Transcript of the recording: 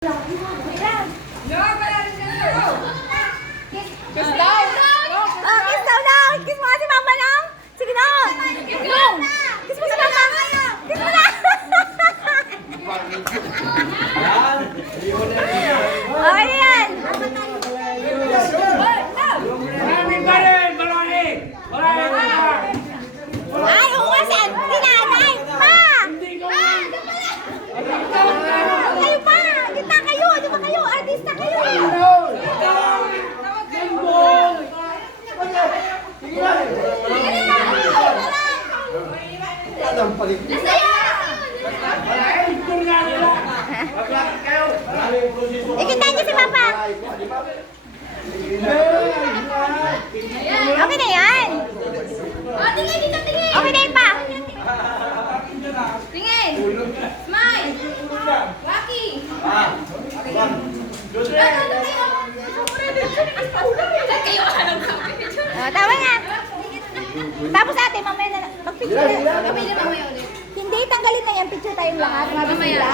Kiss daw! Oh, kiss daw na! Kiss mo si Mama na! Sige na! Go! Kiss mo si Mama! Kiss mo na! Okay na yan! Ay, oo nga si Auntie Nanay! Pa! Kayo pa! Gitna kayo! Di ba kayo? Artista kayo! Ikita niyo si Papa! Okay na yan! Okay na yun pa! Tingin! Smile! Rocky! Kayo alam kami. Tama nga! Tapos ate, mamaya na lang. Mag-picture na. Gawin na mamaya ulit. Hindi, tanggalin na yan. Picture tayong lahat. Mamaya.